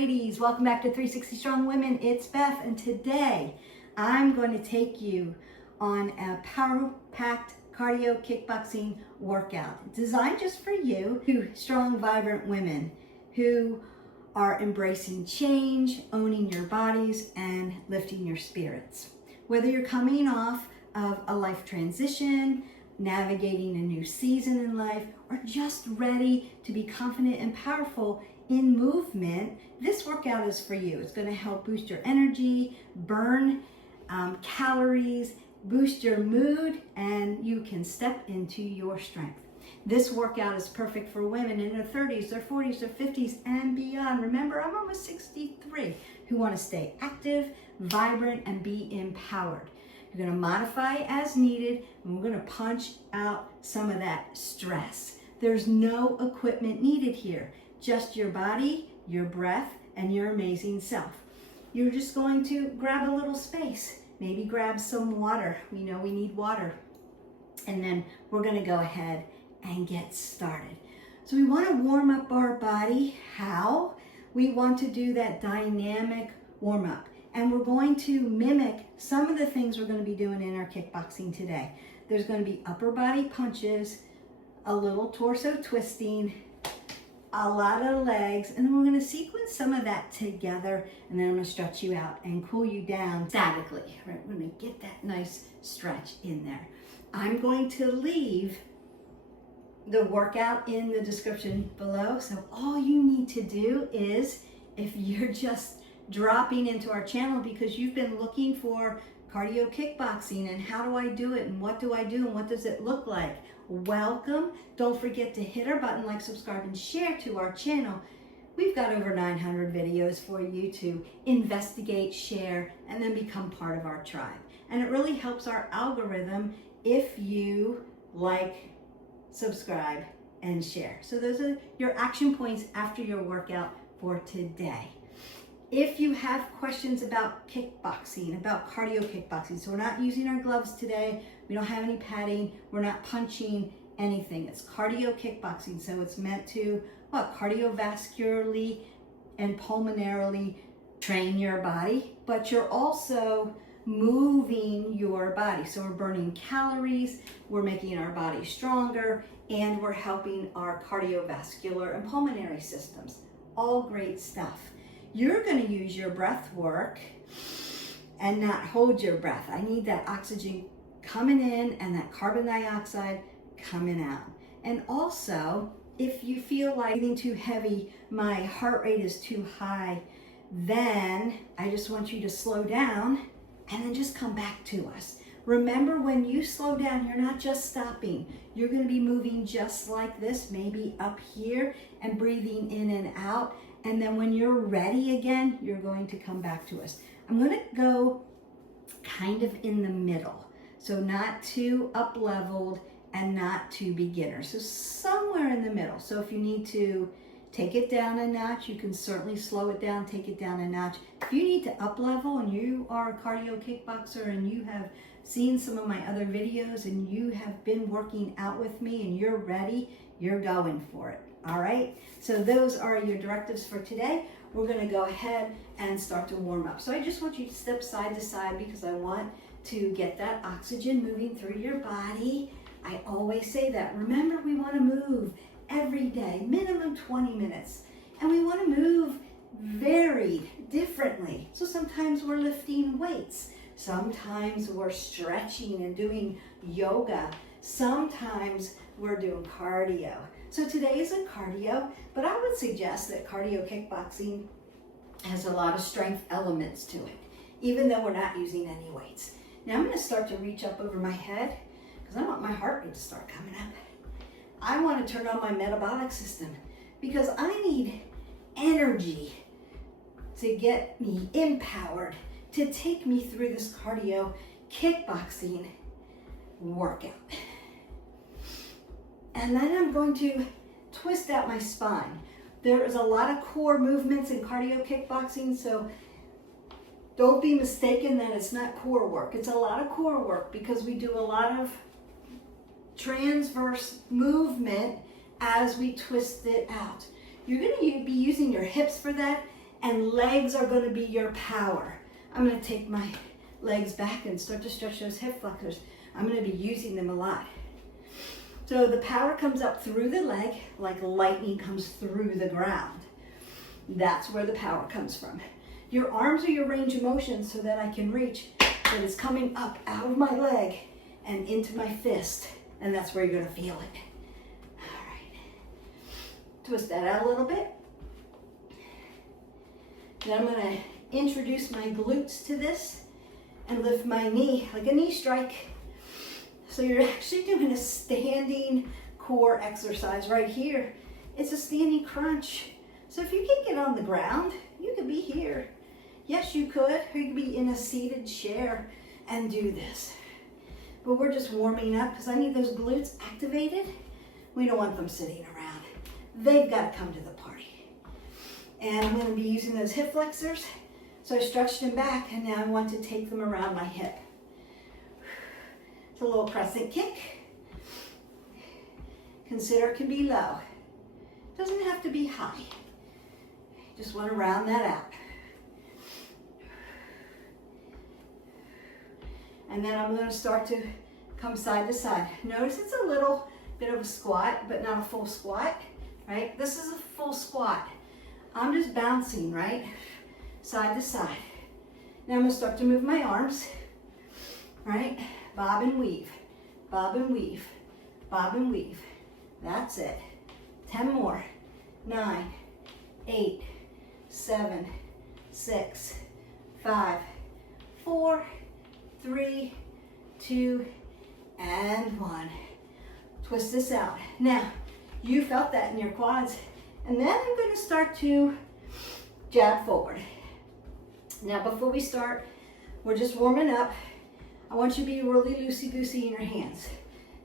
ladies. Welcome back to 360 Strong Women. It's Beth, and today I'm going to take you on a power-packed cardio kickboxing workout designed just for you, strong, vibrant women who are embracing change, owning your bodies, and lifting your spirits. Whether you're coming off of a life transition, navigating a new season in life, or just ready to be confident and powerful in movement, this workout is for you. It's going to help boost your energy, burn calories, boost your mood, and you can step into your strength. This workout is perfect for women in their 30s, their 40s, their 50s, and beyond. Remember, I'm almost 63, who want to stay active, vibrant, and be empowered. You're going to modify as needed, and we're going to punch out some of that stress. There's no equipment needed here, just your body, your breath, and your amazing self. You're just going to grab a little space, maybe grab some water. We know we need water. And then we're going to go ahead and get started. So we want to warm up our body. How? We want to do that dynamic warm up. And we're going to mimic some of the things we're going to be doing in our kickboxing today. There's going to be upper body punches, a little torso twisting, a lot of legs, and then we're going to sequence some of that together, and then I'm going to stretch you out and cool you down statically. Right? We're going to get that nice stretch in there. I'm going to leave the workout in the description below, so all you need to do is, if you're just dropping into our channel because you've been looking for cardio kickboxing and how do I do it and what do I do and what does it look like, welcome. Don't forget to hit our button, like, subscribe, and share to our channel. We've got over 900 videos for you to investigate, share, and then become part of our tribe. And it really helps our algorithm if you like, subscribe, and share. So those are your action points after your workout for today. If you have questions about kickboxing, about cardio kickboxing, so we're not using our gloves today, we don't have any padding, we're not punching anything. It's cardio kickboxing, so it's meant to, cardiovascularly and pulmonarily train your body, but you're also moving your body. So we're burning calories, we're making our body stronger, and we're helping our cardiovascular and pulmonary systems. All great stuff. You're going to use your breath work and not hold your breath. I need that oxygen coming in and that carbon dioxide coming out. And also, if you feel like breathing too heavy, my heart rate is too high, then I just want you to slow down and then just come back to us. Remember, when you slow down, you're not just stopping. You're going to be moving just like this, maybe up here, and breathing in and out. And then when you're ready again, you're going to come back to us. I'm going to go kind of in the middle. So not too up-leveled and not too beginner. So somewhere in the middle. So if you need to take it down a notch, you can certainly slow it down, take it down a notch. If you need to up-level and you are a cardio kickboxer and you have seen some of my other videos and you have been working out with me and you're ready, you're going for it. All right, so those are your directives for today. We're going to go ahead and start to warm up. So I just want you to step side to side because I want to get that oxygen moving through your body. I always say that. Remember, we want to move every day, minimum 20 minutes. And we want to move varied, differently. So sometimes we're lifting weights. Sometimes we're stretching and doing yoga. Sometimes we're doing cardio. So today is a cardio, but I would suggest that cardio kickboxing has a lot of strength elements to it, even though we're not using any weights. Now I'm going to start to reach up over my head because I want my heart rate to start coming up. I want to turn on my metabolic system because I need energy to get me empowered to take me through this cardio kickboxing workout. And then I'm going to twist out my spine. There is a lot of core movements in cardio kickboxing, so don't be mistaken that it's not core work. It's a lot of core work because we do a lot of transverse movement as we twist it out. You're going to be using your hips for that And legs are going to be your power. I'm going to take my legs back and start to stretch those hip flexors. I'm going to be using them a lot. So the power comes up through the leg like lightning comes through the ground. That's where the power comes from. Your arms are your range of motion so that I can reach, but it's coming up out of my leg and into my fist, and that's where you're going to feel it. All right. Twist that out a little bit. Then I'm going to introduce my glutes to this and lift my knee like a knee strike. So you're actually doing a standing core exercise right here. It's a standing crunch. So if you can get on the ground, you could be here. Yes, you could. Or you could be in a seated chair and do this. But we're just warming up because I need those glutes activated. We don't want them sitting around. They've got to come to the party. And I'm going to be using those hip flexors. So I stretched them back, and now I want to take them around my hip. It's a little crescent kick. Consider it can be low. Doesn't have to be high. Just want to round that out. And then I'm going to start to come side to side. Notice it's a little bit of a squat, but not a full squat, right? This is a full squat. I'm just bouncing, right? Side to side. Now I'm going to start to move my arms, right? Bob and weave, bob and weave, bob and weave. That's it. 10 more. 9, 8, 7, 6, 5, 4, 3, 2, and 1. Twist this out. Now, you felt that in your quads. And then I'm going to start to jab forward. Now, before we start, we're just warming up. I want you to be really loosey-goosey in your hands.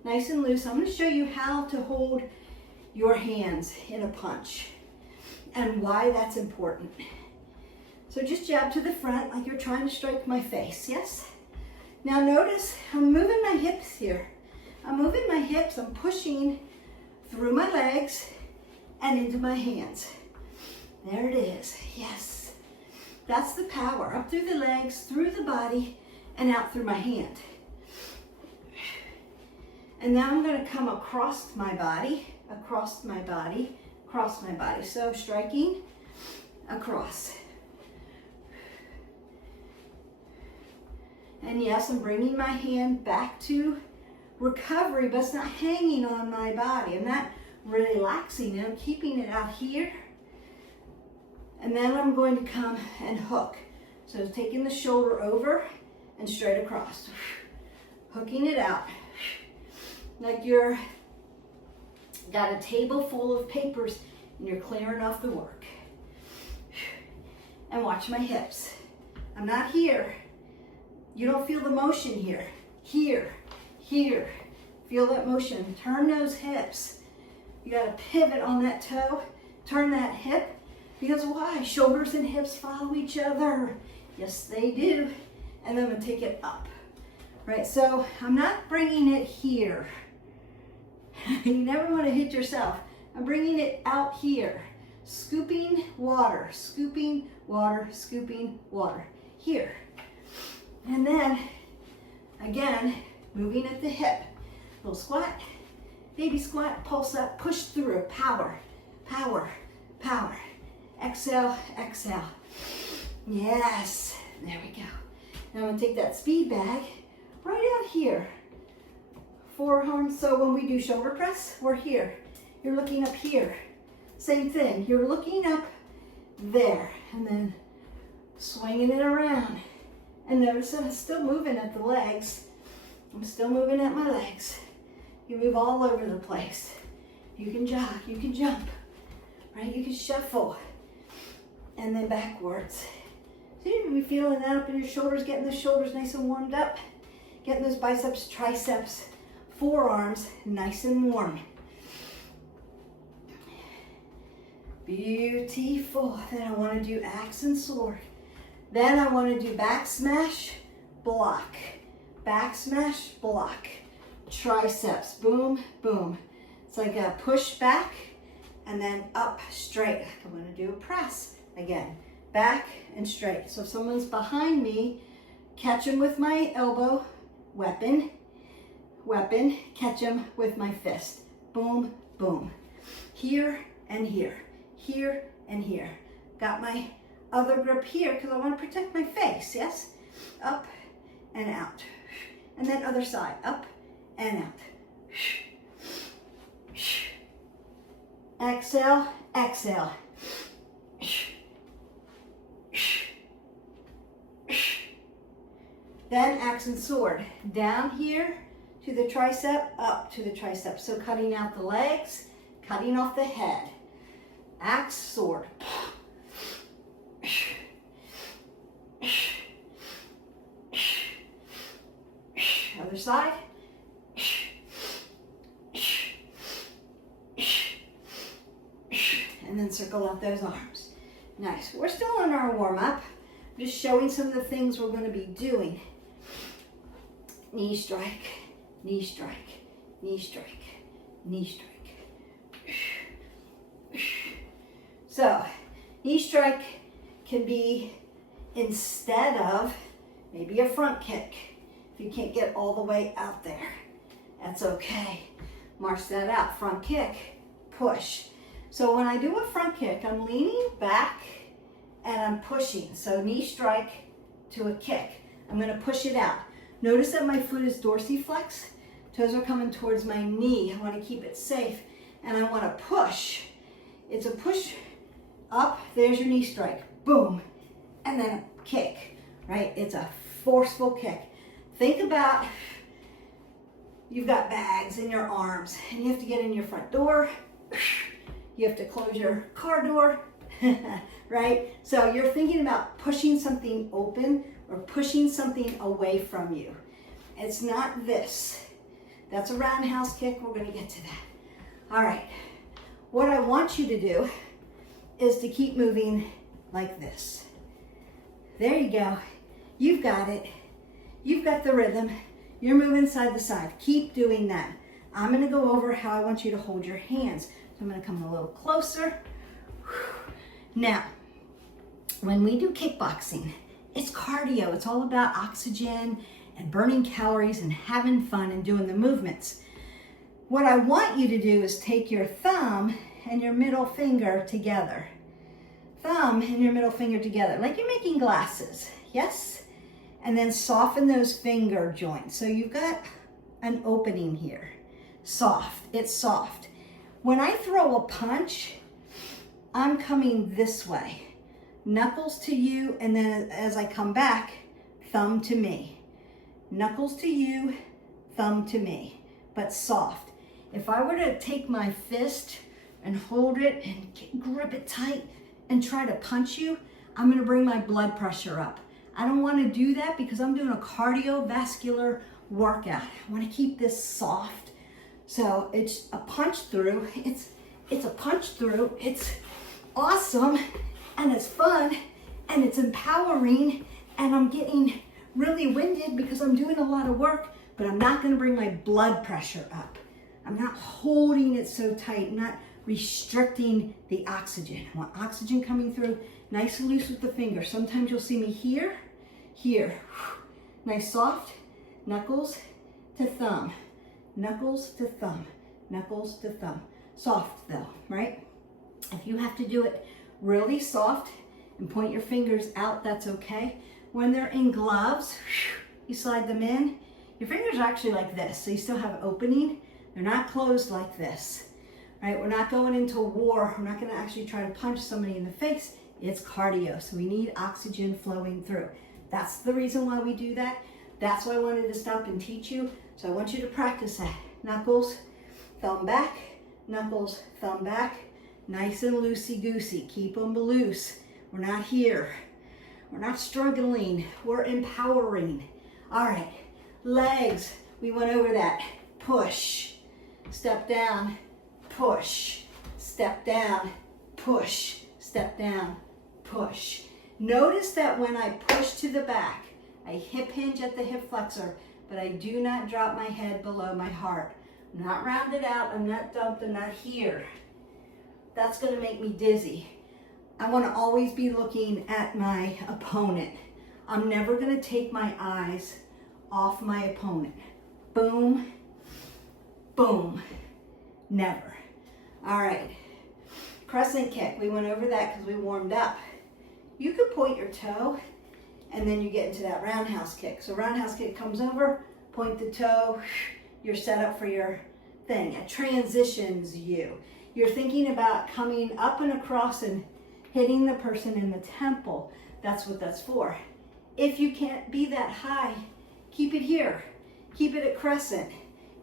Nice and loose. I'm going to show you how to hold your hands in a punch and why that's important. So just jab to the front like you're trying to strike my face, yes? Now notice I'm moving my hips here. I'm moving my hips, I'm pushing through my legs and into my hands. There it is, yes. That's the power, up through the legs, through the body, and out through my hand. And now I'm going to come across my body, across my body, across my body. So striking across. And yes, I'm bringing my hand back to recovery, but it's not hanging on my body. I'm not relaxing it. I'm keeping it out here. And then I'm going to come and hook. So taking the shoulder over and straight across. Hooking it out. Like you're got a table full of papers and you're clearing off the work. And watch my hips. I'm not here. You don't feel the motion here. Here, here. Feel that motion. Turn those hips. You got to pivot on that toe. Turn that hip. Because why? Shoulders and hips follow each other. Yes, they do. And then I'm going to take it up. Right, so I'm not bringing it here. You never want to hit yourself. I'm bringing it out here. Scooping water, scooping water, scooping water. Here. And then, again, moving at the hip. Little squat, baby squat, pulse up, push through. Power, power, power. Exhale, exhale. Yes, there we go. Now I'm going to take that speed bag right out here. Forearms, so when we do shoulder press, we're here. You're looking up here. Same thing, you're looking up there. And then swinging it around. And notice I'm still moving at the legs. I'm still moving at my legs. You move all over the place. You can jog, you can jump, right? You can shuffle. And then backwards. So you're going to be feeling that up in your shoulders, getting the shoulders nice and warmed up. Getting those biceps, triceps, forearms nice and warm. Beautiful. Then I want to do axe and sword. Then I want to do back smash, block. Back smash, block. Triceps, boom, boom. It's like a push back and then up straight. I'm going to do a press again. back, and straight. So if someone's behind me, catch them with my elbow, weapon, weapon, catch them with my fist. Boom, boom. Here and here, here and here. Got my other grip here because I want to protect my face, yes? Up and out. And then other side, up and out. Exhale, exhale. Then axe and sword. Down here to the tricep, up to the tricep. So cutting out the legs, cutting off the head. Axe, sword. Other side. And then circle out those arms. Nice. We're still in our warm-up. I'm just showing some of the things we're going to be doing. Knee strike, knee strike, knee strike, knee strike. So, knee strike can be instead of maybe a front kick. If you can't get all the way out there, that's okay. March that out. Front kick, push. So when I do a front kick, I'm leaning back and I'm pushing. So knee strike to a kick. I'm going to push it out. Notice that my foot is dorsiflex. Toes are coming towards my knee. I want to keep it safe and I want to push. It's a push up. There's your knee strike. Boom. And then a kick, right? It's a forceful kick. Think about you've got bags in your arms and you have to get in your front door. You have to close your car door, right? So you're thinking about pushing something open or pushing something away from you. It's not this. That's a roundhouse kick. We're going to get to that. All right. What I want you to do is to keep moving like this. There you go. You've got it. You've got the rhythm. You're moving side to side. Keep doing that. I'm going to go over how I want you to hold your hands. So I'm going to come a little closer. Now, when we do kickboxing, it's cardio. It's all about oxygen and burning calories and having fun and doing the movements. What I want you to do is take your thumb and your middle finger together. Thumb and your middle finger together, like you're making glasses, yes? And then soften those finger joints. So you've got an opening here. Soft, it's soft. When I throw a punch, I'm coming this way. Knuckles to you, and then as I come back, thumb to me. Knuckles to you, thumb to me, but soft. If I were to take my fist and hold it and grip it tight and try to punch you, I'm gonna bring my blood pressure up. I don't wanna do that because I'm doing a cardiovascular workout. I wanna keep this soft. So it's a punch through, it's a punch through, it's awesome, and it's fun, and it's empowering, and I'm getting really winded because I'm doing a lot of work, but I'm not gonna bring my blood pressure up. I'm not holding it so tight, not restricting the oxygen. I want oxygen coming through, nice and loose with the finger. Sometimes you'll see me here, here. Nice soft, knuckles to thumb. Knuckles to thumb, knuckles to thumb. Soft though, right? If you have to do it really soft and point your fingers out, that's okay. When they're in gloves, you slide them in. Your fingers are actually like this, so you still have opening. They're not closed like this, right? We're not going into war. We're not gonna actually try to punch somebody in the face. It's cardio, so we need oxygen flowing through. That's the reason why we do that. That's why I wanted to stop and teach you. So I want you to practice that. Knuckles, thumb back, knuckles, thumb back. Nice and loosey-goosey. Keep them loose. We're not here. We're not struggling. We're empowering. All right. Legs. We went over that. Push. Step down. Push. Step down. Push. Step down. Push. Notice that when I push to the back, I hip hinge at the hip flexor, but I do not drop my head below my heart. I'm not rounded out, I'm not dumped, I'm not here. That's gonna make me dizzy. I want to always be looking at my opponent. I'm never going to take my eyes off my opponent. Boom, boom, never. All right, crescent kick. We went over that because we warmed up. You could point your toe and then you get into that roundhouse kick. So roundhouse kick comes over, point the toe, you're set up for your thing. It transitions you. You're thinking about coming up and across and hitting the person in the temple. That's what that's for. If you can't be that high, keep it here. Keep it at crescent.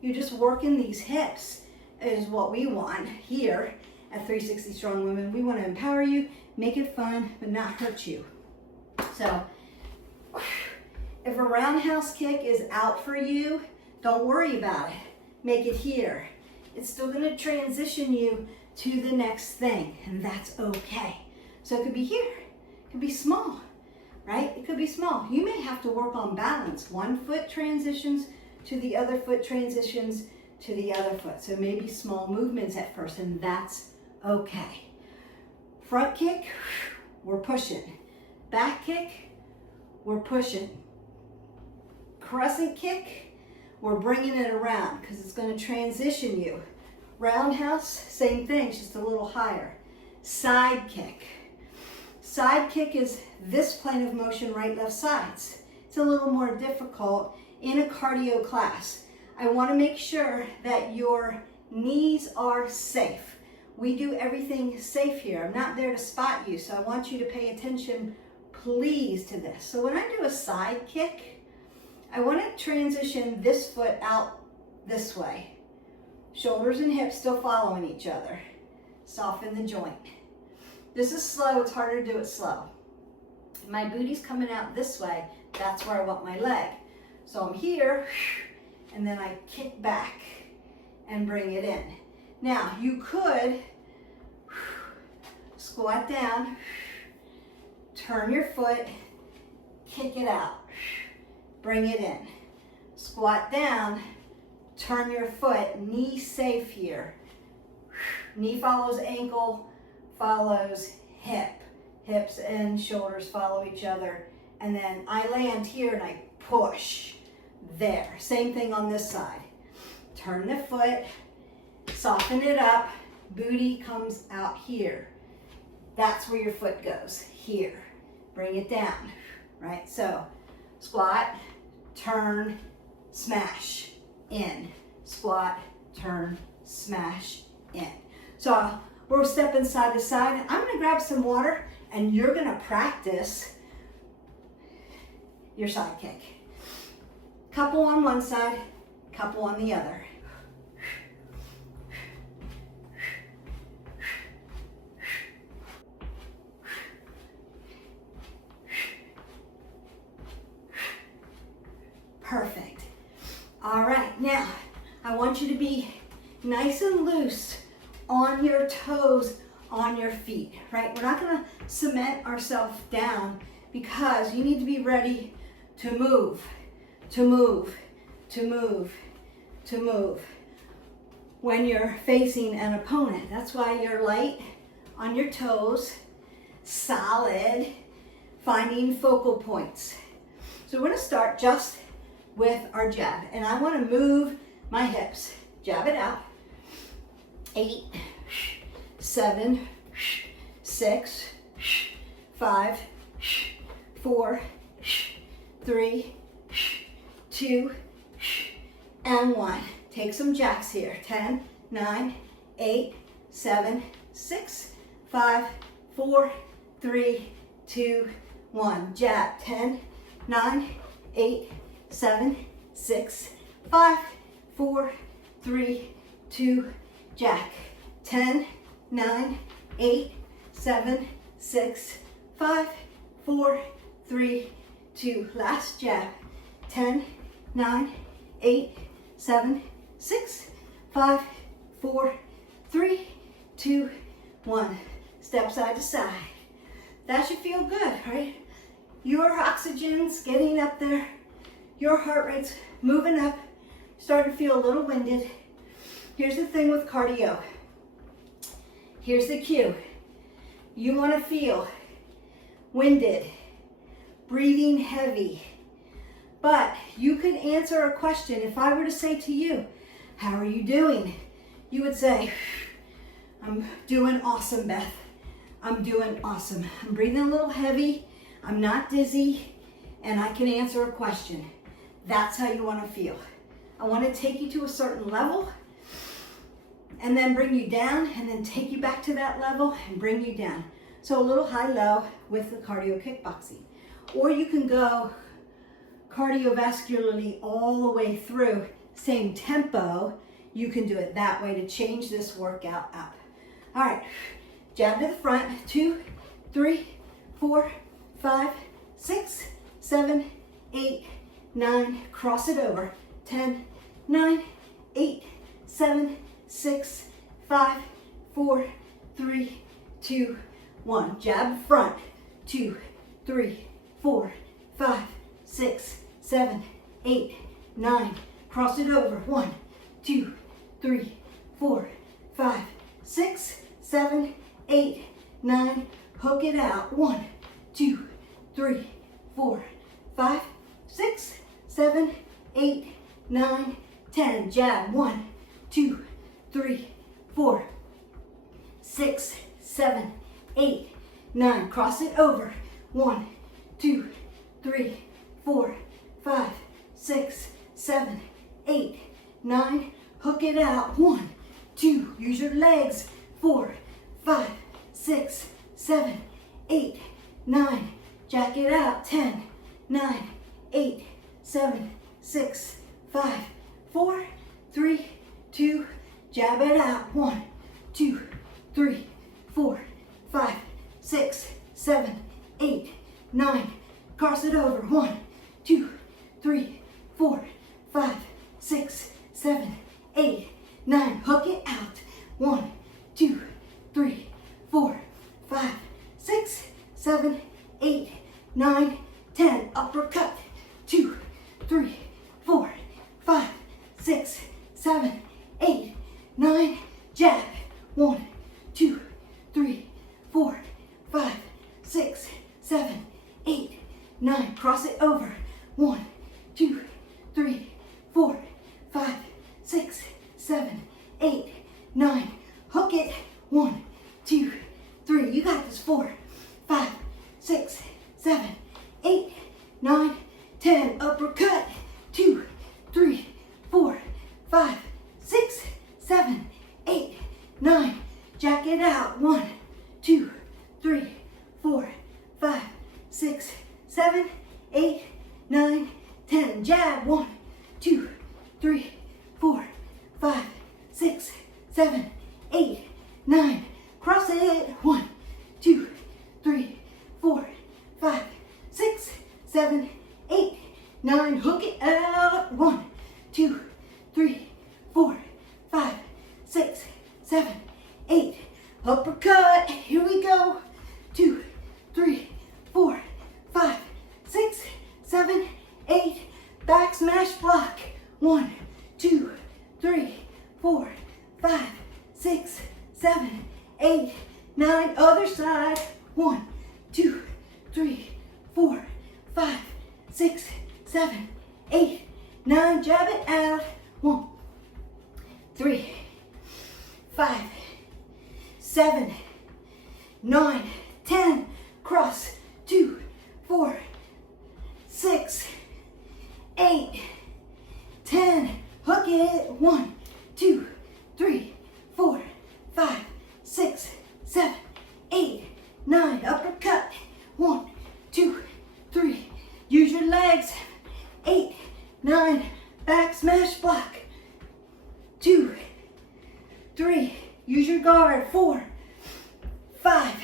You're just working these hips is what we want here at 360 Strong Women. We want to empower you, make it fun, but not hurt you. So if a roundhouse kick is out for you, don't worry about it. Make it here. It's still going to transition you to the next thing, and that's okay. So it could be here, it could be small, right? It could be small. You may have to work on balance. One foot transitions to the other foot, transitions to the other foot. So maybe small movements at first, and that's okay. Front kick, we're pushing. Back kick, we're pushing. Crescent kick, we're bringing it around because it's going to transition you. Roundhouse, same thing, just a little higher. Side kick. Side kick is this plane of motion, right, left sides. It's a little more difficult in a cardio class. I want to make sure that your knees are safe. We do everything safe here. I'm not there to spot you, so I want you to pay attention, please, to this. So when I do a side kick, I want to transition this foot out this way. Shoulders and hips still following each other. Soften the joint. This is slow, it's harder to do it slow. My booty's coming out this way, that's where I want my leg. So I'm here, and then I kick back and bring it in. Now, you could squat down, turn your foot, kick it out, bring it in. Squat down, turn your foot, knee safe here. Knee follows ankle, follows hip. Hips and shoulders follow each other. And then I land here and I push there. Same thing on this side. Turn the foot, soften it up, booty comes out here. That's where your foot goes, here. Bring it down, right? So squat, turn, smash, in. Squat, turn, smash, in. So we're stepping side to side. I'm gonna grab some water and you're gonna practice your side kick. Couple on one side, couple on the other. Perfect. All right, now I want you to be nice and loose on your toes, on your feet, right? We're not gonna cement ourselves down because you need to be ready to move, to move, to move, to move when you're facing an opponent. That's why you're light on your toes, solid, finding focal points. So we're gonna start just with our jab, and I wanna move my hips. Jab it out. 8, 7, 6, 5, 4, 3, 2, and 1. Take some jacks here. 10, 9, 8, 7, 6, 5, 4, 3, 2, 1. Jab. 10, 9, 8, 7, 6, 5, 4, 3, 2, jack. 10, 9, 8, 7, 6, 5, 4, 3, 2. Last jab. 10, 9, 8, 7, 6, 5, 4, 3, 2, 1. Step side to side. That should feel good, right? Your oxygen's getting up there. Your heart rate's moving up. Starting to feel a little winded. Here's the thing with cardio. Here's the cue. you want to feel winded, breathing heavy. But you could answer a question. If I were to say to you, how are you doing? You would say, I'm doing awesome, Beth. I'm doing awesome. I'm breathing a little heavy. I'm not dizzy, and I can answer a question. That's how you want to feel. I want to take you to a certain level and then bring you down and then take you back to that level and bring you down. So a little high-low with the cardio kickboxing. Or you can go cardiovascularly all the way through, same tempo. You can do it that way to change this workout up. All right, jab to the front, 2, 3, 4, 5, 6, 7, 8, 9, cross it over, 10, 9, 8, 7, 6, 5, 4, 3, 2, 1. Jab front, 2, 3, 4, 5, 6, 7, 8, 9. Cross it over, 1, 2, 3, 4, 5, 6, 7, 8, 9. Hook it out, 1, 2, 3, 4, 5, 6, 7, 8, 9, 10. Jab, 1, 2, 3, 4, 6, 7, 8, 9. Cross it over, 1, 2, 3, 4, 5, 6, 7, 8, 9. Hook it out, 1, 2. Use your legs, 4, 5, 6, 7, 8, 9. Jack it out, 10, 9, 8, 7, 6, 5, 4, 3, 2. Jab it out, 1, 2, 3, 4, 5, 6, 7, 8, 9. Cross it over, 1, 2, 3, 4, 5, 6, 7, 8, 9. Hook it out, 1, 2, 3, 4, 5, 6, 7, 8, 9, 10. Uppercut, 2, 3, 4, 5, 6, 7, 8, 9. Jab, 1, 2, 3, 4, 5, 6, 7, 8, 9. Cross it over, 1, 2, 3, 4, 5, 6, 7, 8, 9. Hook it, 1, 2, 3. You got this, 4, 5, 6, 7, 8, 9, 10. Uppercut, 2, 3, 4, 5, 6, 7, 8, 9. Jack it out, 1, 2, 3, 4, 5, 6, 7, 8, 9, 10. Jab, 1, 2, 3, 4, 5, 6, 7, 8, 9. Cross it, 1, 2, 3, 4, 5, 6, 7, 8, 9. Hook it out, 1, 2, 3, 4, 5, 6, 7, 8. Uppercut, here we go, 2, 3, 4, 5, 6, 7, 8. Back smash block, 1, 2, 3, 4, 5, 6, 7, 8, 9. Other side, 1, 2, 3, 4, 5, 6, 7, 8, 9. Jab it out, 1, 3, 5, 7, 9, 10. Cross, 2, 4, 6, 8, 10. Hook it, 1, 2, 3, 4, 5, 6, 7, 8, 9. Uppercut, 1, 2, 3. Use your legs, 8, 9. Back smash block, 2, 3. Use your guard, 4, 5,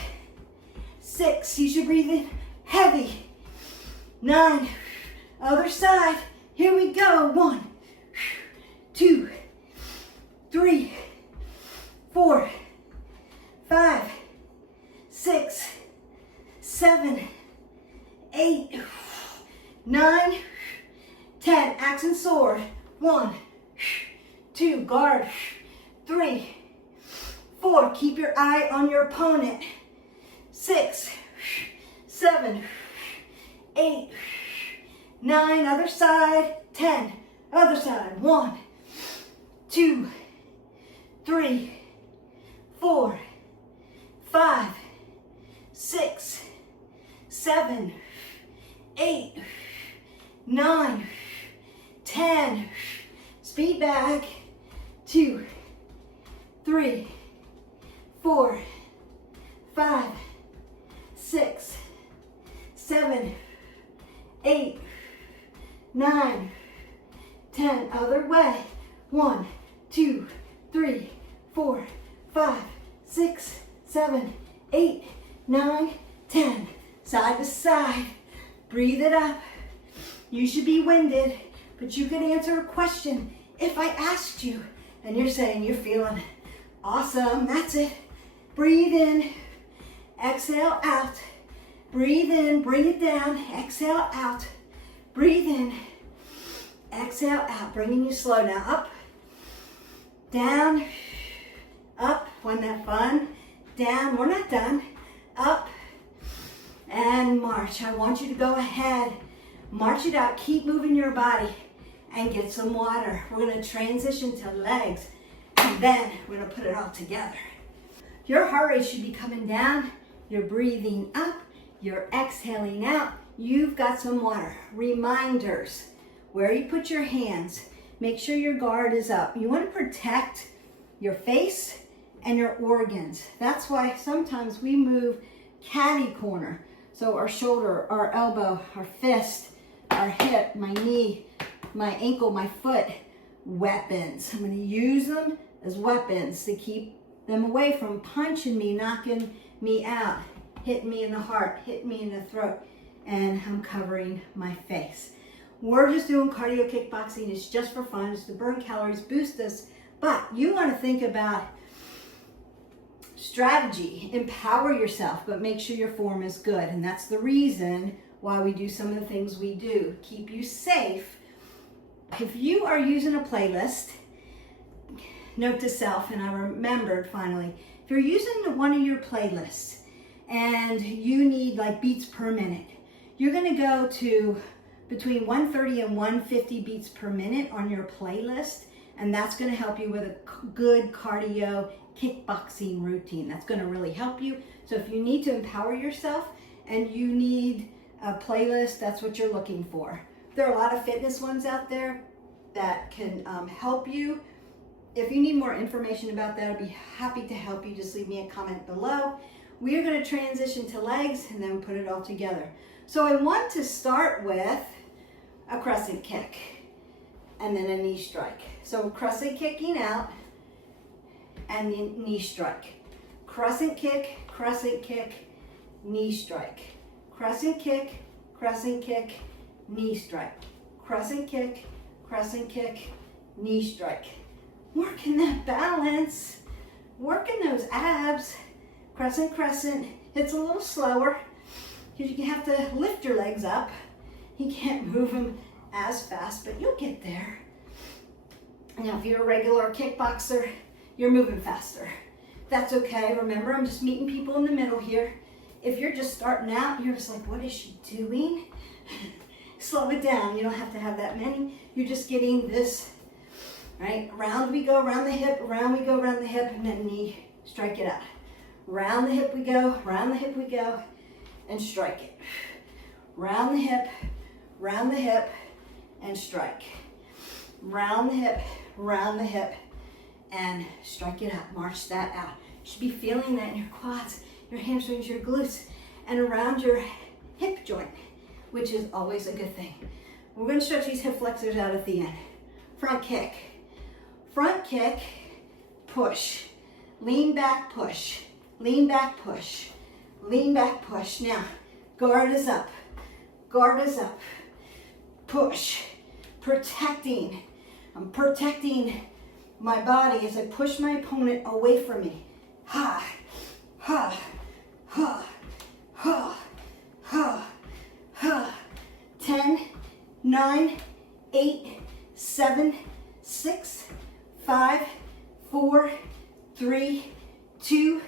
6. Use your breathing heavy, 9. Other side, here we go, 1, 2, 3, 4, 5, 6, 7, 8, 9, 10. Axe and sword, 1, 2. Guard, 3, 4. Keep your eye on your opponent. 6, 7, 8, 9, other side, 10, other side, 1, 2, 3, 4, 5, 6, 7, 8, 9, 10, speed back, 2, 3, 4, 5, 6, 7, 8, 9, 10, other way, 1, 2, 3, 4, 5, 6, 7, 8, 9, 10, side to side, breathe it up. You should be winded, but you could answer a question if I asked you, and you're saying you're feeling awesome. That's it. Breathe in, exhale out. Breathe in, bring it down, exhale out. Breathe in, exhale out, bringing you slow now. Up, down, up. Wasn't that fun? Down, we're not done. Up, and march. I want you to go ahead, march it out, keep moving your body, and get some water. We're gonna transition to legs, and then we're gonna put it all together. Your heart rate should be coming down. You're breathing up, you're exhaling out. You've got some water. Reminders, where you put your hands, make sure your guard is up. You wanna protect your face and your organs. That's why sometimes we move catty corner. So our shoulder, our elbow, our fist, our hip, my knee, my ankle, my foot, weapons. I'm gonna use them as weapons to keep them away from punching me, knocking me out, hitting me in the heart, hitting me in the throat, and I'm covering my face. We're just doing cardio kickboxing. It's just for fun. It's to burn calories, boost us, but you wanna think about strategy, empower yourself, but make sure your form is good. And that's the reason why we do some of the things we do. Keep you safe. If you are using a playlist, note to self, and I remembered finally, if you're using one of your playlists and you need like beats per minute, you're gonna go to between 130 and 150 beats per minute on your playlist, and that's gonna help you with a good cardio kickboxing routine. That's gonna really help you. So if you need to empower yourself and you need a playlist, that's what you're looking for. There are a lot of fitness ones out there that can help you. If you need more information about that, I'd be happy to help you. Just leave me a comment below. We are gonna transition to legs and then put it all together. So I want to start with a crescent kick and then a knee strike. So crescent kicking out and knee strike. Crescent kick, knee strike. Crescent kick, knee strike. Crescent kick, knee strike. Working that balance, working those abs. Crescent. It's a little slower because you have to lift your legs up. You can't move them as fast, but you'll get there. Now, if you're a regular kickboxer, you're moving faster. That's okay. Remember, I'm just meeting people in the middle here. If you're just starting out, you're just like, what is she doing? Slow it down. You don't have to have that many. You're just getting this, right? Round we go, around the hip, around we go, around the hip, and then knee, strike it out. Round the hip we go, and strike it. Round the hip, and strike. Round the hip, and strike it out. March that out. You should be feeling that in your quads, your hamstrings, your glutes, and around your hip joint, which is always a good thing. We're going to stretch these hip flexors out at the end. Front kick, push, lean back, push, lean back, push, lean back, push. Now, guard is up, push, protecting. I'm protecting my body as I push my opponent away from me. Ha, ha, ha, ha, ha, ha. 10, 9, 8, 7, 6, 5, 4, 3, 2,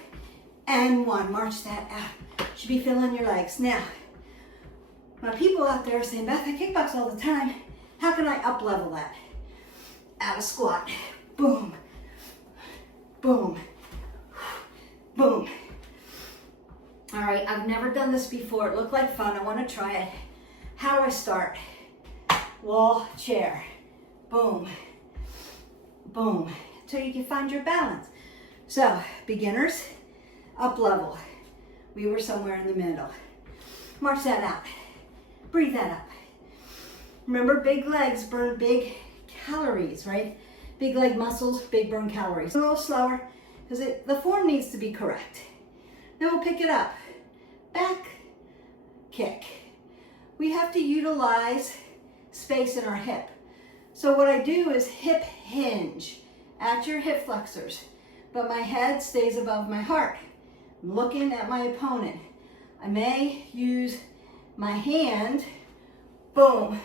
and 1. March that out. should be filling your legs. Now, my people out there are saying, Beth, I kickbox all the time. How can I up level that? Out of squat. Boom. Boom. Boom. All right, I've never done this before. It looked like fun. I want to try it. How do I start? Wall, chair. Boom. Boom. Until you can find your balance. So, beginners, up level. We were somewhere in the middle. March that out. Breathe that up. Remember, big legs burn big calories, right? Big leg muscles, big burn calories. A little slower, because the form needs to be correct. Then we'll pick it up. Back kick. We have to utilize space in our hip. So what I do is hip hinge at your hip flexors, but my head stays above my heart. I'm looking at my opponent. I may use my hand, boom,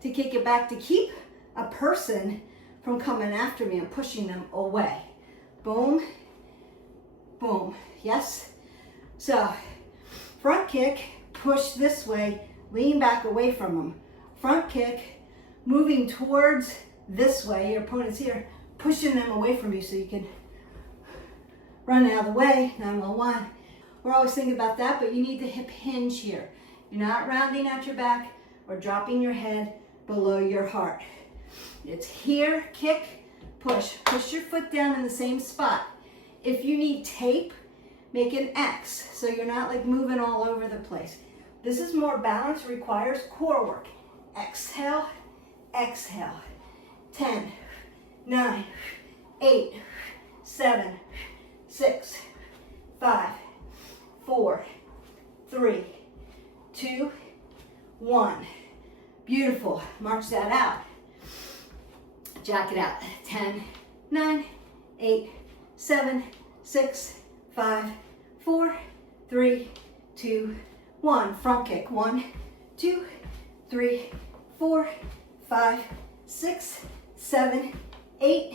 to kick it back to keep a person from coming after me and pushing them away. Boom, boom, yes? So, front kick, push this way, lean back away from them. Front kick, moving towards this way, your opponent's here, pushing them away from you so you can run out of the way, 911. We're always thinking about that, but you need the hip hinge here. You're not rounding at your back or dropping your head below your heart. It's here, kick, push. Push your foot down in the same spot. If you need tape, make an X so you're not like moving all over the place. This is more balance, requires core work. Exhale, exhale. 10, 9, 8, 7, 6, 5, 4, 3, 2, 1. Beautiful. March that out. Jack it out. 10, 9, 8, 7, 6, 5, 4, 3, 2, 1. Front kick. 1, 2, 3, 4, 5, 6, 7, 8,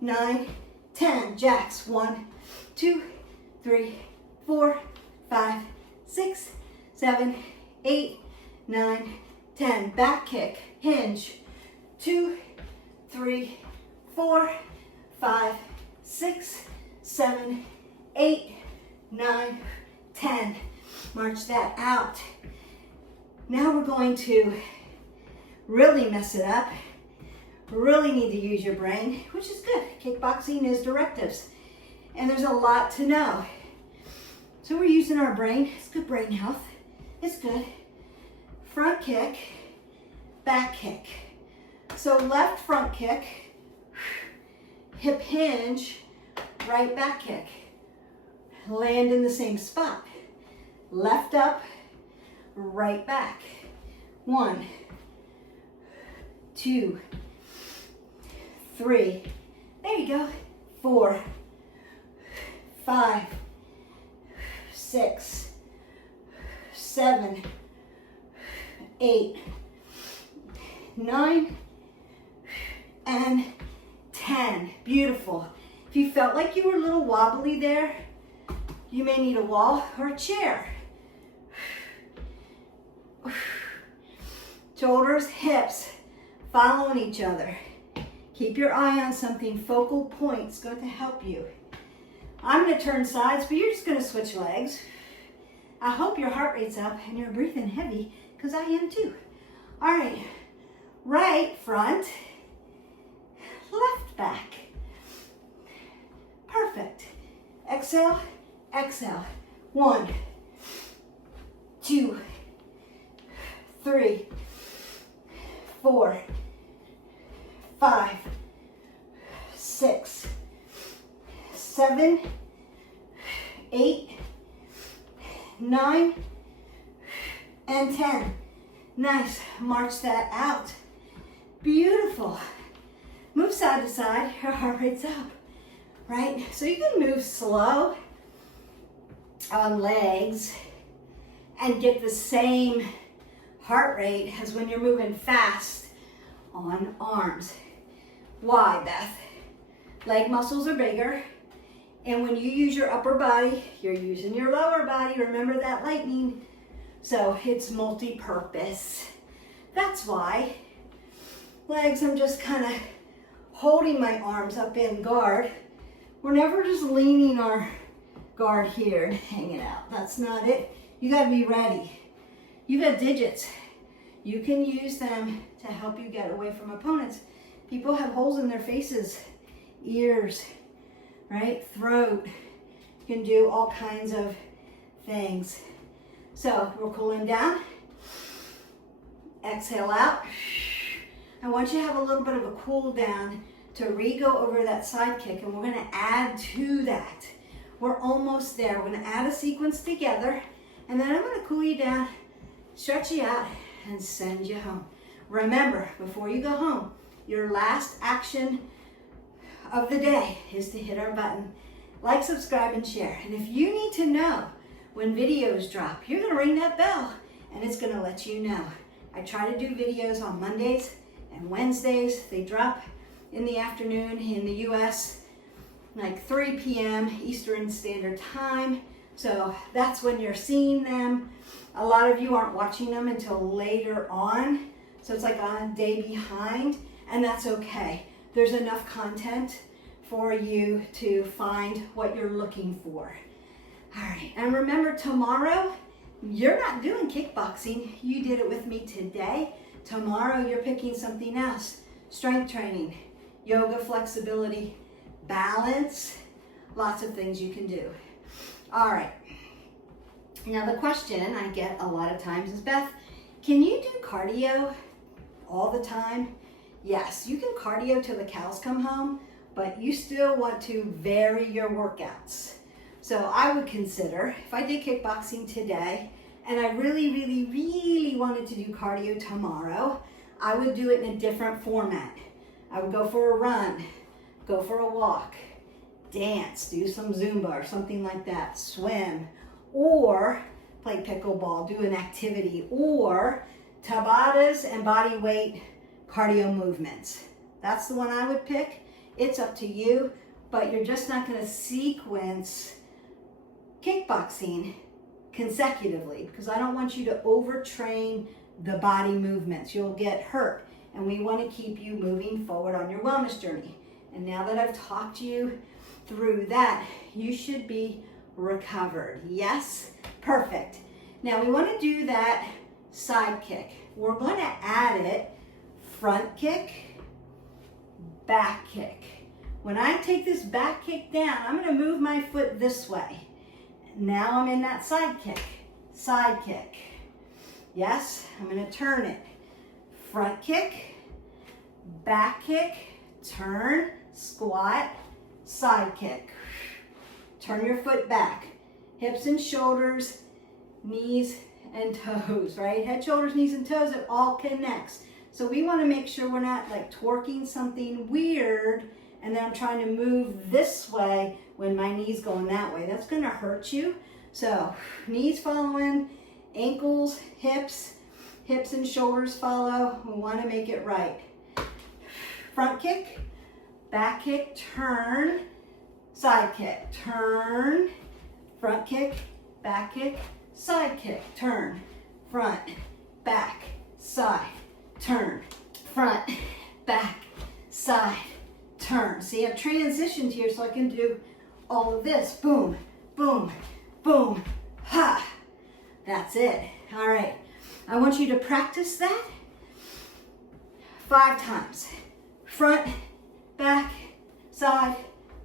9, 10. Jacks. 1, 2, 3, 4, 5, 6, 7, 8, 9, 10. Back kick. Hinge. 2, 3, 4, 5, 6, 7, 8, 9, 10. March that out. Now we're going to really mess it up. Really need to use your brain, which is good. Kickboxing is directives, and there's a lot to know. So we're using our brain. It's good brain health. It's good. Front kick, back kick. So left front kick, hip hinge, right back kick. Land in the same spot. Left up, right back. 1, 2, 3. There you go. 4, 5, 6, 7, 8, 9, and 10. Beautiful. If you felt like you were a little wobbly there, you may need a wall or a chair. Shoulders, hips, following each other. Keep your eye on something. Focal point's going to help you. I'm going to turn sides, but you're just going to switch legs. I hope your heart rate's up and you're breathing heavy, because I am too. All right, right front, left back. Perfect. Exhale, exhale. 1, 2, 3, 4, 5, 6, 7, 8, 9, and 10. Nice. March that out. Beautiful. Move side to side. Your heart rate's up, right? So you can move slow on legs and get the same heart rate as when you're moving fast on arms. Why, Beth? Leg muscles are bigger And when you use your upper body, you're using your lower body. Remember that lightning. So it's multi-purpose. That's why. Legs, I'm just kind of holding my arms up in guard. We're never just leaning our guard here and hanging out. That's not it. You got to be ready. You've got digits. You can use them to help you get away from opponents. People have holes in their faces, ears, right? Throat. You can do all kinds of things. So we're cooling down. Exhale out. I want you to have a little bit of a cool down to re-go over that side kick, and we're going to add to that. We're almost there. We're going to add a sequence together, and then I'm going to cool you down, stretch you out, and send you home. Remember, before you go home, your last action of the day is to hit our button, like, subscribe, and share. And if you need to know when videos drop, you're going to ring that bell, and it's going to let you know. I try to do videos on Mondays and Wednesdays. They drop in the afternoon in the US, like 3 p.m. Eastern Standard Time. So that's when you're seeing them. A lot of you aren't watching them until later on. So it's like a day behind, and that's okay. There's enough content for you to find what you're looking for. All right, and remember, tomorrow, you're not doing kickboxing. You did it with me today. Tomorrow, you're picking something else. Strength training, yoga, flexibility, balance, lots of things you can do. All right. Now, the question I get a lot of times is, Beth, can you do cardio all the time? Yes, you can cardio till the cows come home, but you still want to vary your workouts. So I would consider, if I did kickboxing today, and I really, really, really wanted to do cardio tomorrow, I would do it in a different format. I would go for a run, go for a walk, dance, do some Zumba or something like that, swim, or play pickleball, do an activity, or Tabatas and body weight cardio movements. That's the one I would pick. It's up to you, but you're just not going to sequence kickboxing consecutively, because I don't want you to overtrain the body movements. You'll get hurt, and we want to keep you moving forward on your wellness journey. And now that I've talked you through that, you should be recovered. Yes? Perfect. Now we want to do that side kick. We're going to add it front kick, back kick. When I take this back kick down, I'm going to move my foot this way. Now I'm in that side kick. Side kick. Yes, I'm going to turn it. Front kick, back kick, turn, squat, side kick. Turn your foot back. Hips and shoulders, knees and toes, right? Head, shoulders, knees, and toes, it all connects. So we want to make sure we're not like twerking something weird and then I'm trying to move this way when my knee's going that way. That's going to hurt you. So knees following, ankles, hips and shoulders follow. We want to make it right. Front kick, back kick, turn, side kick, turn, front kick, back kick, side kick, turn, front, back, side, turn, front, back, side, turn. See, I've transitioned here so I can do all of this. Boom, boom, boom, ha. That's it. All right. I want you to practice that 5 times. Front, back, side,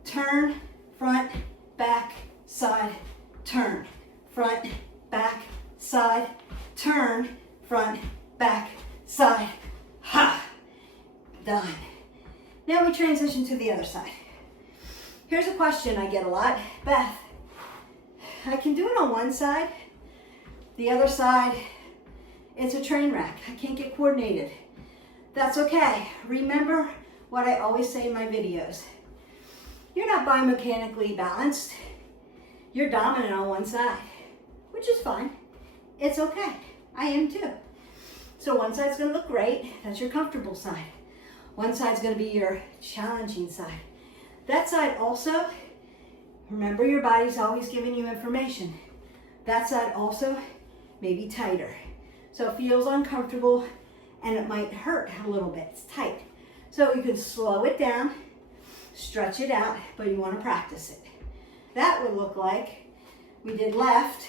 turn, front, back, side, turn, front, back, side, turn, front, back, side, ha, done. Now we transition to the other side. Here's a question I get a lot. Beth, I can do it on one side, the other side, it's a train wreck. I can't get coordinated. That's okay. Remember what I always say in my videos. You're not biomechanically balanced. You're dominant on one side, which is fine. It's okay. I am too. So one side's gonna look great. That's your comfortable side. One side's gonna be your challenging side. That side also, Remember, your body's always giving you information. That side also may be tighter. So it feels uncomfortable and it might hurt a little bit. It's tight. So you can slow it down, stretch it out, but you want to practice it. That would look like we did left,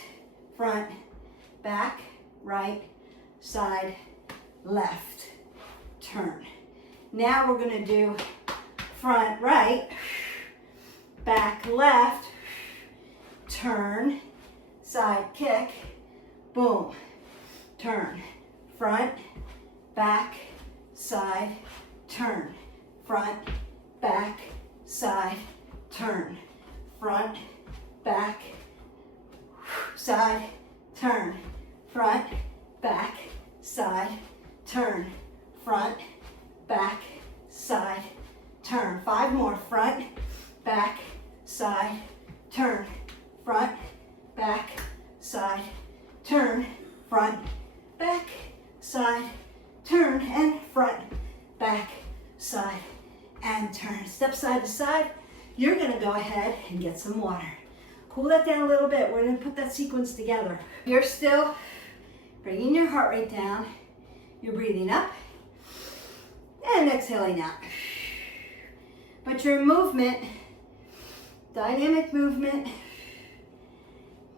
front, back, right, side, left, turn. Now we're going to do front, right, back, left, turn, side kick, boom, turn, front, back, side, turn, front, back, side, turn, front, back, side, turn, front, back, side, turn, front, back, side, turn. 5 more, front, back, side, turn, front, back, side, turn, front, back, side, turn, and front, back, side, and turn. Step side to side. You're gonna go ahead and get some water. Cool that down a little bit. We're gonna put that sequence together. You're still bringing your heart rate down. You're breathing up and exhaling out. But your movement, dynamic movement,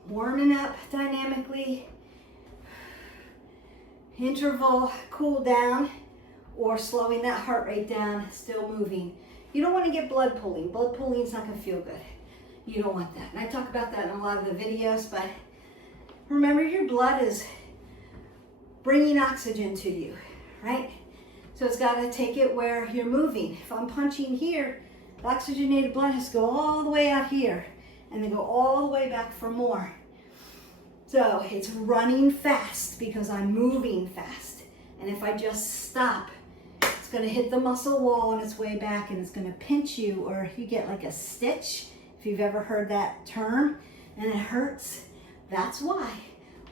warming up dynamically, interval, cool down, or slowing that heart rate down, still moving. You don't want to get blood pooling. Blood pooling is not going to feel good. You don't want that. And I talk about that in a lot of the videos, but remember, your blood is bringing oxygen to you, right? So it's got to take it where you're moving. If I'm punching here, the oxygenated blood has to go all the way out here and then go all the way back for more. So it's running fast because I'm moving fast. And if I just stop, it's going to hit the muscle wall on its way back and it's going to pinch you, or you get like a stitch, if you've ever heard that term, and it hurts. That's why.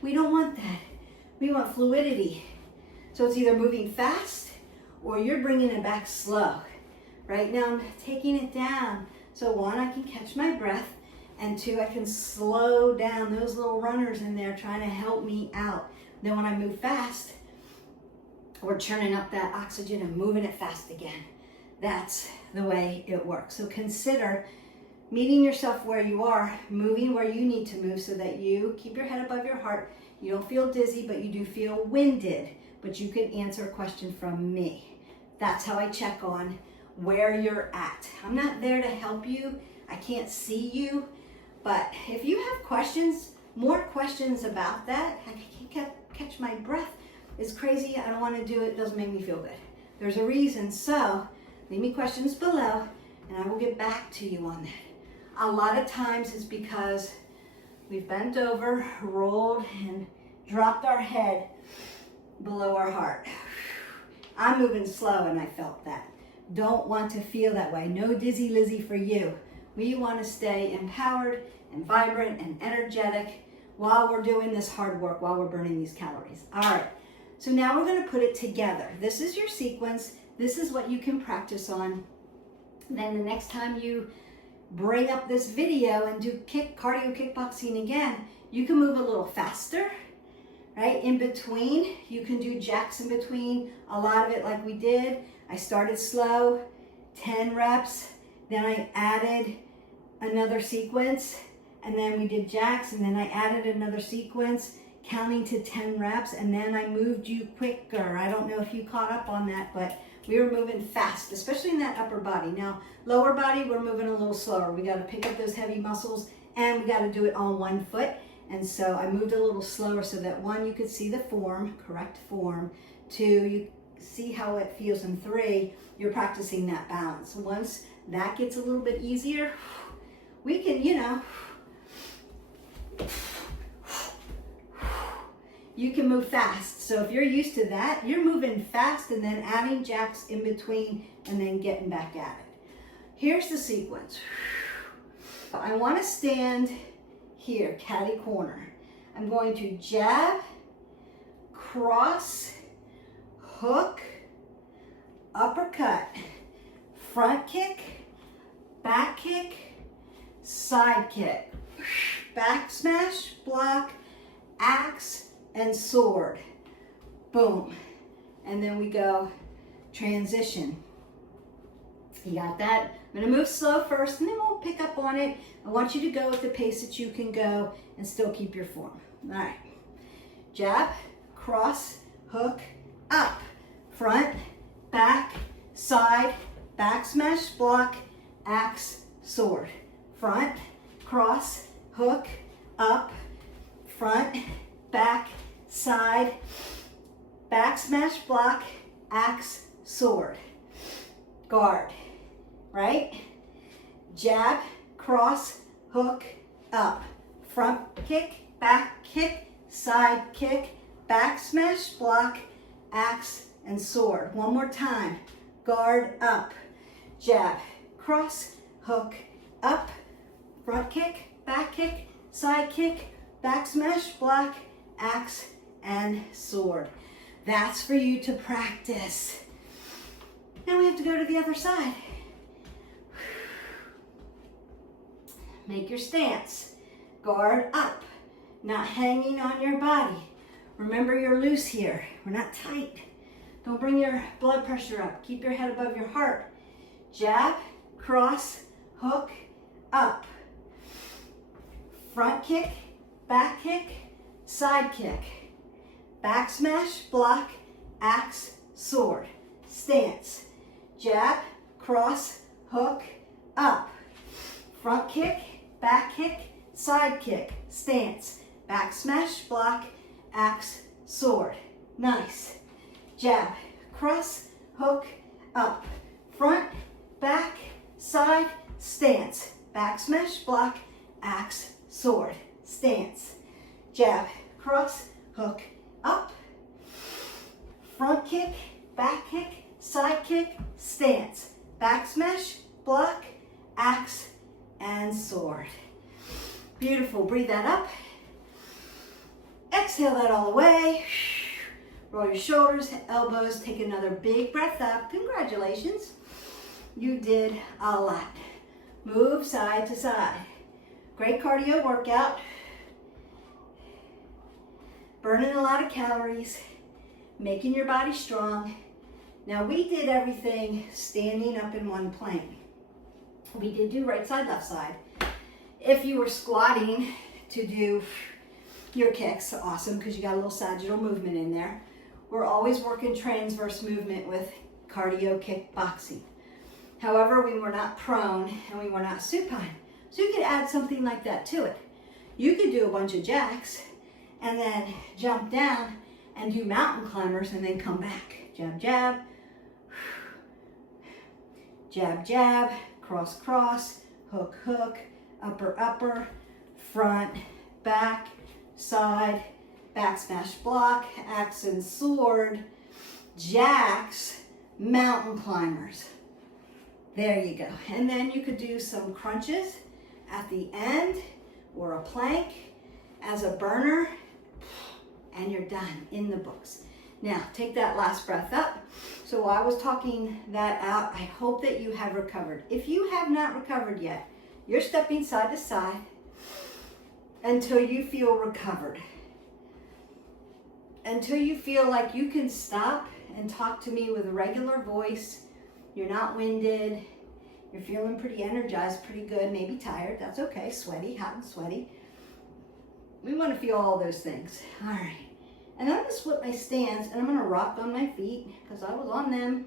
We don't want that. We want fluidity. So it's either moving fast or you're bringing it back slow. Right now I'm taking it down. So 1, I can catch my breath, and 2, I can slow down those little runners in there trying to help me out. Then when I move fast, we're churning up that oxygen and moving it fast again. That's the way it works. So consider meeting yourself where you are, moving where you need to move so that you keep your head above your heart. You don't feel dizzy, but you do feel winded, but you can answer a question from me. That's how I check on where you're at. I'm not there to help you. I can't see you, but if you have questions, more questions about that, I can't catch my breath. It's crazy. I don't want to do it. It doesn't make me feel good. There's a reason. So leave me questions below and I will get back to you on that. A lot of times it's because we've bent over, rolled, and dropped our head below our heart. I'm moving slow and I felt that. Don't want to feel that way. No dizzy Lizzy for you. We want to stay empowered and vibrant and energetic while we're doing this hard work, while we're burning these calories. All right. So now we're going to put it together. This is your sequence. This is what you can practice on. Then the next time you bring up this video and do cardio kickboxing again, you can move a little faster, right? In between, you can do jacks in between. A lot of it like we did. I started slow, 10 reps. Then I added another sequence. And then we did jacks. And then I added another sequence, counting to 10 reps, and then I moved you quicker. I don't know if you caught up on that, but we were moving fast, especially in that upper body. Now, lower body, we're moving a little slower. We got to pick up those heavy muscles, and we got to do it on 1 foot. And so I moved a little slower so that 1, you could see the form, correct form. 2, you see how it feels. And 3, you're practicing that balance. Once that gets a little bit easier, we can, you can move fast. So if you're used to that, you're moving fast and then adding jacks in between and then getting back at it. Here's the sequence. I want to stand here, catty corner. I'm going to jab, cross, hook, uppercut, front kick, back kick, side kick, back smash, block, axe, and sword. Boom. And then we go transition. You got that? I'm gonna move slow first and then we'll pick up on it. I want you to go at the pace that you can go and still keep your form. All right. Jab, cross, hook, up, front, back, side, back smash, block, axe, sword. Front, cross, hook, up, front, back, side, back smash, block, axe, sword. Guard, right? Jab, cross, hook, up. Front kick, back kick, side kick, back smash, block, axe, and sword. One more time. Guard, up. Jab, cross, hook, up. Front kick, back kick, side kick, back smash, block, axe, and sword. That's for you to practice. Now we have to go to the other side. Make your stance. Guard up, not hanging on your body. Remember, you're loose here. We're not tight. Don't bring your blood pressure up. Keep your head above your heart. Jab, cross, hook, up. Front kick, back kick, side kick. Back smash, block, axe, sword. Stance. Jab, cross, hook, up. Front kick, back kick, side kick. Stance. Back smash, block, axe, sword. Nice. Jab, cross, hook, up. Front, back, side, stance. Back smash, block, axe, sword. Stance. Jab, cross, hook, up. Front kick, back kick, side kick, stance. Back smash, block, axe, and sword. Beautiful. Breathe that up. Exhale that all the way. Roll your shoulders, elbows. Take another big breath up. Congratulations. You did a lot. Move side to side. Great cardio workout. Burning a lot of calories. Making your body strong. Now we did everything standing up in one plane. We did do right side, left side. If you were squatting to do your kicks, awesome, because you got a little sagittal movement in there. We're always working transverse movement with cardio kickboxing. However, we were not prone and we were not supine. So you could add something like that to it. You could do a bunch of jacks and then jump down and do mountain climbers and then come back. Jab, jab, jab, jab, cross, cross, hook, hook, upper, upper, front, back, side, back smash, block, axe and sword, jacks, mountain climbers. There you go. And then you could do some crunches at the end or a plank as a burner, and you're done, in the books. Now, take that last breath up. So while I was talking that out, I hope that you have recovered. If you have not recovered yet, you're stepping side to side until you feel recovered. Until you feel like you can stop and talk to me with a regular voice. You're not winded. You're feeling pretty energized, pretty good, maybe tired. That's okay. Sweaty, hot and sweaty. We want to feel all those things. All right. And I'm going to split my stance and I'm going to rock on my feet because I was on them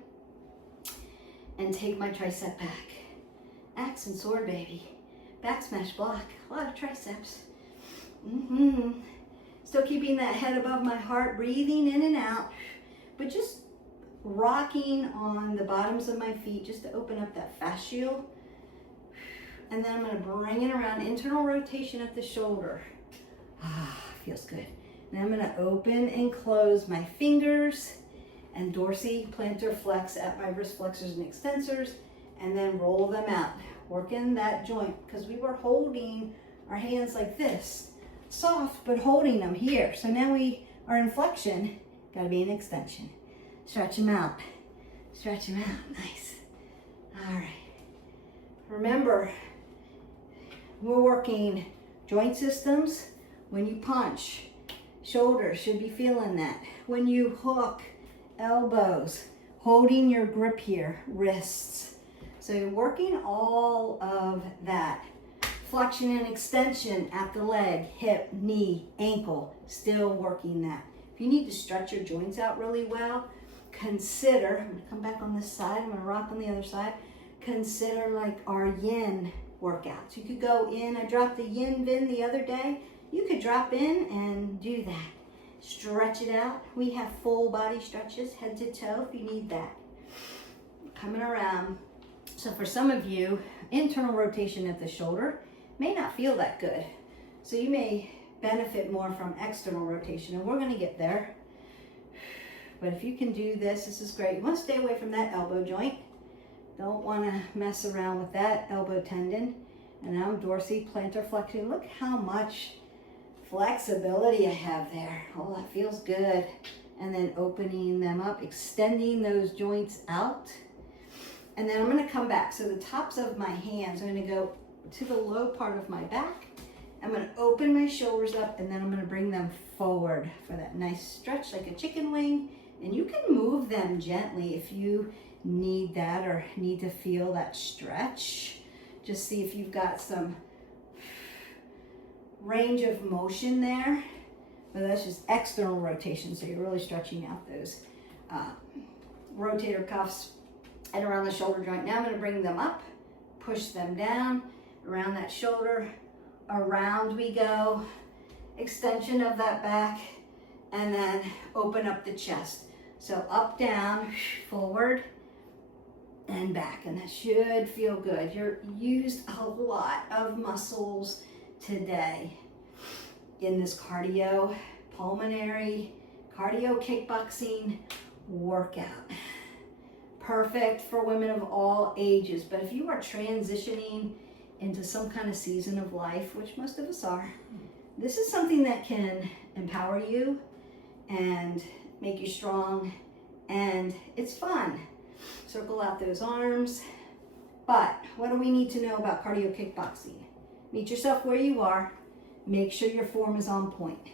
and take my tricep back. Axe and sword, baby. Back smash, block. A lot of triceps. Still keeping that head above my heart, breathing in and out, but just rocking on the bottoms of my feet just to open up that fascial. And then I'm going to bring it around, internal rotation at the shoulder. Feels good. Now I'm going to open and close my fingers and dorsiplantar flex at my wrist flexors and extensors, and then roll them out, working that joint, because we were holding our hands like this, soft, but holding them here. So now we are in flexion, got to be an extension. Stretch them out. Stretch them out. Nice. All right. Remember, We're working joint systems. When you punch, shoulders should be feeling that. When you hook, elbows, holding your grip here, wrists. So you're working all of that. Flexion and extension at the leg, hip, knee, ankle, still working that. If you need to stretch your joints out really well, consider, I'm gonna come back on this side, I'm gonna rock on the other side, consider like our yin workouts. You could go in, I dropped the yin bin the other day, you could drop in and do that. Stretch it out. We have full body stretches, head to toe if you need that. Coming around. So for some of you, internal rotation at the shoulder may not feel that good. So you may benefit more from external rotation, and we're gonna get there. But if you can do this, this is great. You wanna stay away from that elbow joint. Don't wanna mess around with that elbow tendon. And now dorsal plantar flexion. Look how much flexibility I have there. Oh, that feels good. And then opening them up, extending those joints out. And then I'm gonna come back. So the tops of my hands, I'm gonna go to the low part of my back. I'm gonna open my shoulders up, and then I'm gonna bring them forward for that nice stretch like a chicken wing. And you can move them gently if you need that or need to feel that stretch. Just see if you've got some range of motion there. But that's just external rotation, so you're really stretching out those rotator cuffs and around the shoulder joint. Now I'm gonna bring them up, push them down, around that shoulder, around we go, extension of that back, and then open up the chest. So up, down, forward, and back, and that should feel good. You're used a lot of muscles today in this cardio pulmonary, cardio kickboxing workout. Perfect for women of all ages, but if you are transitioning into some kind of season of life, which most of us are, this is something that can empower you and make you strong, and it's fun. Circle out those arms. But what do we need to know about cardio kickboxing? Meet yourself where you are. Make sure your form is on point.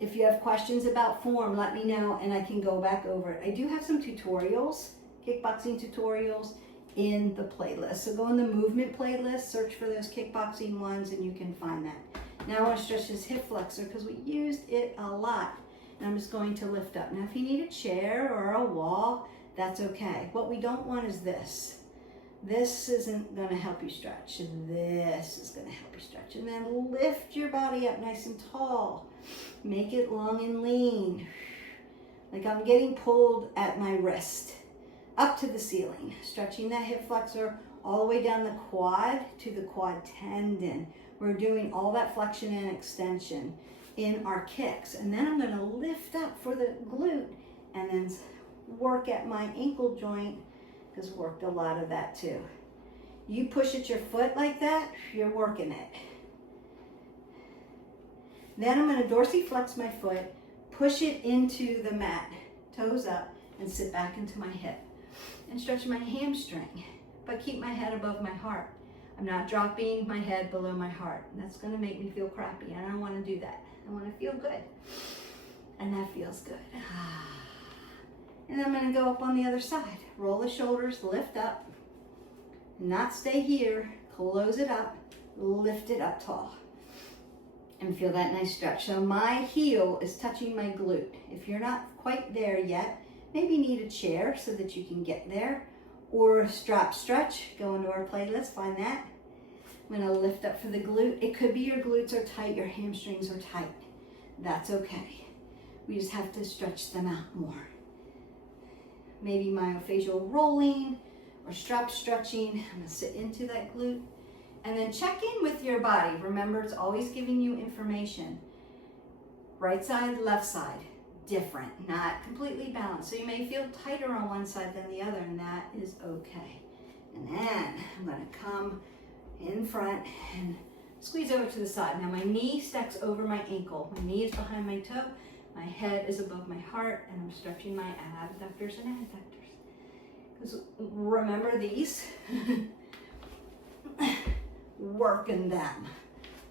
If you have questions about form, let me know and I can go back over it. I do have some tutorials, kickboxing tutorials in the playlist. So go in the movement playlist, search for those kickboxing ones, and you can find that. Now I want to stretch this hip flexor because we used it a lot. And I'm just going to lift up. Now if you need a chair or a wall, that's okay. What we don't want is this. This isn't gonna help you stretch. This is gonna help you stretch. And then lift your body up nice and tall. Make it long and lean. Like I'm getting pulled at my wrist up to the ceiling. Stretching that hip flexor all the way down the quad to the quad tendon. We're doing all that flexion and extension in our kicks. And then I'm gonna lift up for the glute and then work at my ankle joint, because worked a lot of that too. You push at your foot like that, you're working it. Then I'm gonna dorsiflex my foot, push it into the mat, toes up, and sit back into my hip. And stretch my hamstring, but keep my head above my heart. I'm not dropping my head below my heart. That's gonna make me feel crappy. I don't wanna do that. I wanna feel good. And that feels good. And I'm gonna go up on the other side. Roll the shoulders, lift up. Not stay here, close it up, lift it up tall. And feel that nice stretch. So my heel is touching my glute. If you're not quite there yet, maybe need a chair so that you can get there. Or a strap stretch, go into our playlist, find that. I'm gonna lift up for the glute. It could be your glutes are tight, your hamstrings are tight. That's okay. We just have to stretch them out more. Maybe myofascial rolling or strap stretching. I'm gonna sit into that glute. And then check in with your body. Remember, it's always giving you information. Right side, left side, different, not completely balanced. So you may feel tighter on one side than the other, and that is okay. And then I'm gonna come in front and squeeze over to the side. Now my knee stacks over my ankle. My knee is behind my toe. My head is above my heart, and I'm stretching my abductors and adductors. Because remember these? working them,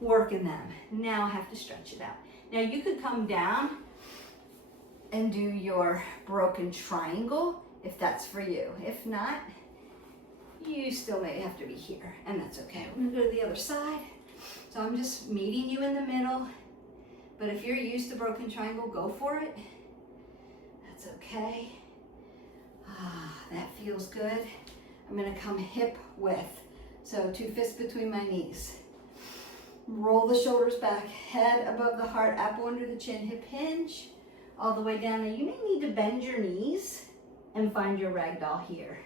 working them. Now I have to stretch it out. Now you could come down and do your broken triangle if that's for you. If not, you still may have to be here, and that's okay. We're gonna go to the other side. So I'm just meeting you in the middle, but if you're used to broken triangle, go for it. That's okay. That feels good. I'm gonna come hip width. So 2 fists between my knees. Roll the shoulders back, head above the heart, apple under the chin, hip hinge, all the way down. Now you may need to bend your knees and find your ragdoll here.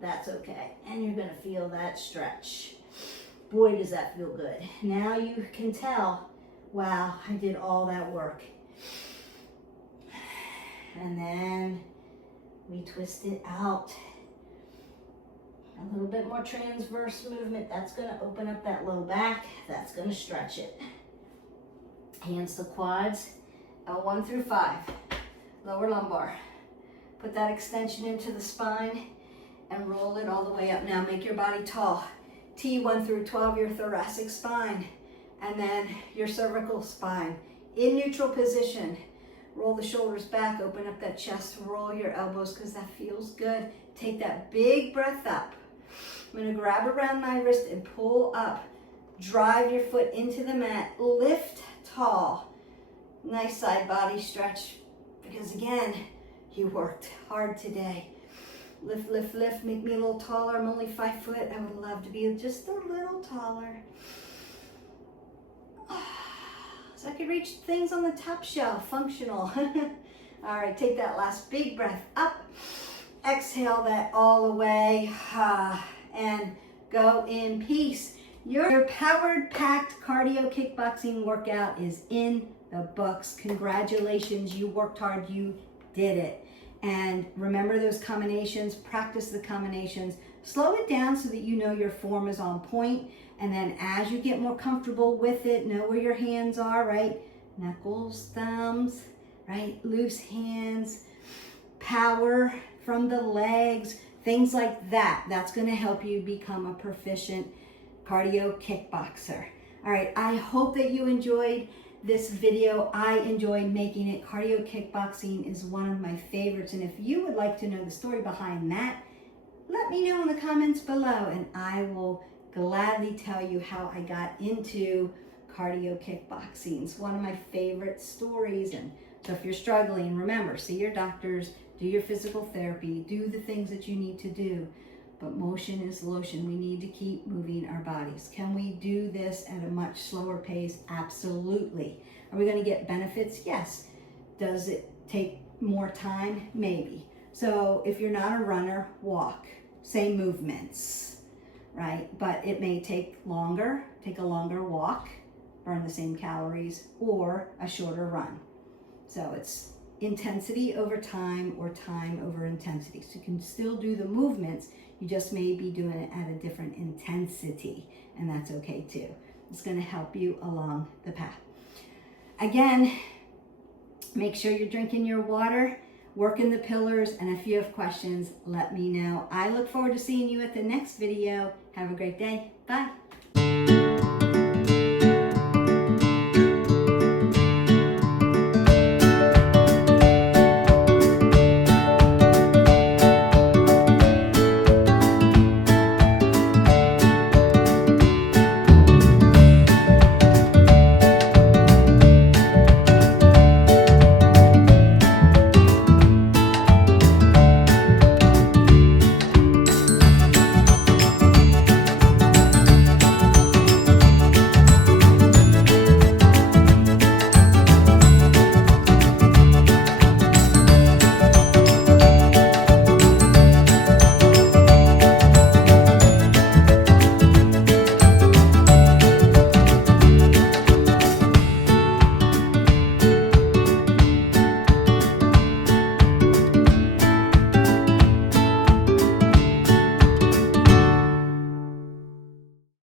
That's okay. And you're gonna feel that stretch. Boy, does that feel good. Now you can tell, wow, I did all that work. And then we twist it out. A little bit more transverse movement. That's gonna open up that low back. That's gonna stretch it. Hands to quads, L1 through 5. Lower lumbar. Put that extension into the spine and roll it all the way up. Now make your body tall. T1 through 12, your thoracic spine, and then your cervical spine. In neutral position, roll the shoulders back, open up that chest, roll your elbows because that feels good. Take that big breath up. I'm gonna grab around my wrist and pull up. Drive your foot into the mat, lift tall. Nice side body stretch because again, you worked hard today. Lift, lift, lift, make me a little taller. I'm only 5 foot. I would love to be just a little taller. So I could reach things on the top shelf, functional. All right, take that last big breath up. Exhale that all the way and go in peace. Your powered, packed cardio kickboxing workout is in the books. Congratulations, you worked hard, you did it. And remember those combinations, practice the combinations, slow it down so that you know your form is on point. And then as you get more comfortable with it, know where your hands are, right? Knuckles, thumbs, right? Loose hands, power from the legs, things like that. That's gonna help you become a proficient cardio kickboxer. All right, I hope that you enjoyed this video. I enjoyed making it. Cardio kickboxing is one of my favorites. And if you would like to know the story behind that, let me know in the comments below and I will gladly tell you how I got into cardio kickboxing. It's one of my favorite stories. And so if you're struggling, remember, see your doctors, do your physical therapy, do the things that you need to do. But motion is lotion. We need to keep moving our bodies. Can we do this at a much slower pace? Absolutely. Are we going to get benefits? Yes. Does it take more time? Maybe. So if you're not a runner, walk. Same movements, right? But it may take longer. Take a longer walk, burn the same calories, or a shorter run. So it's intensity over time or time over intensity. So you can still do the movements. You just may be doing it at a different intensity, and that's okay too. It's going to help you along the path. Again, make sure you're drinking your water, working the pillars, and if you have questions, let me know. I look forward to seeing you at the next video. Have a great day. Bye.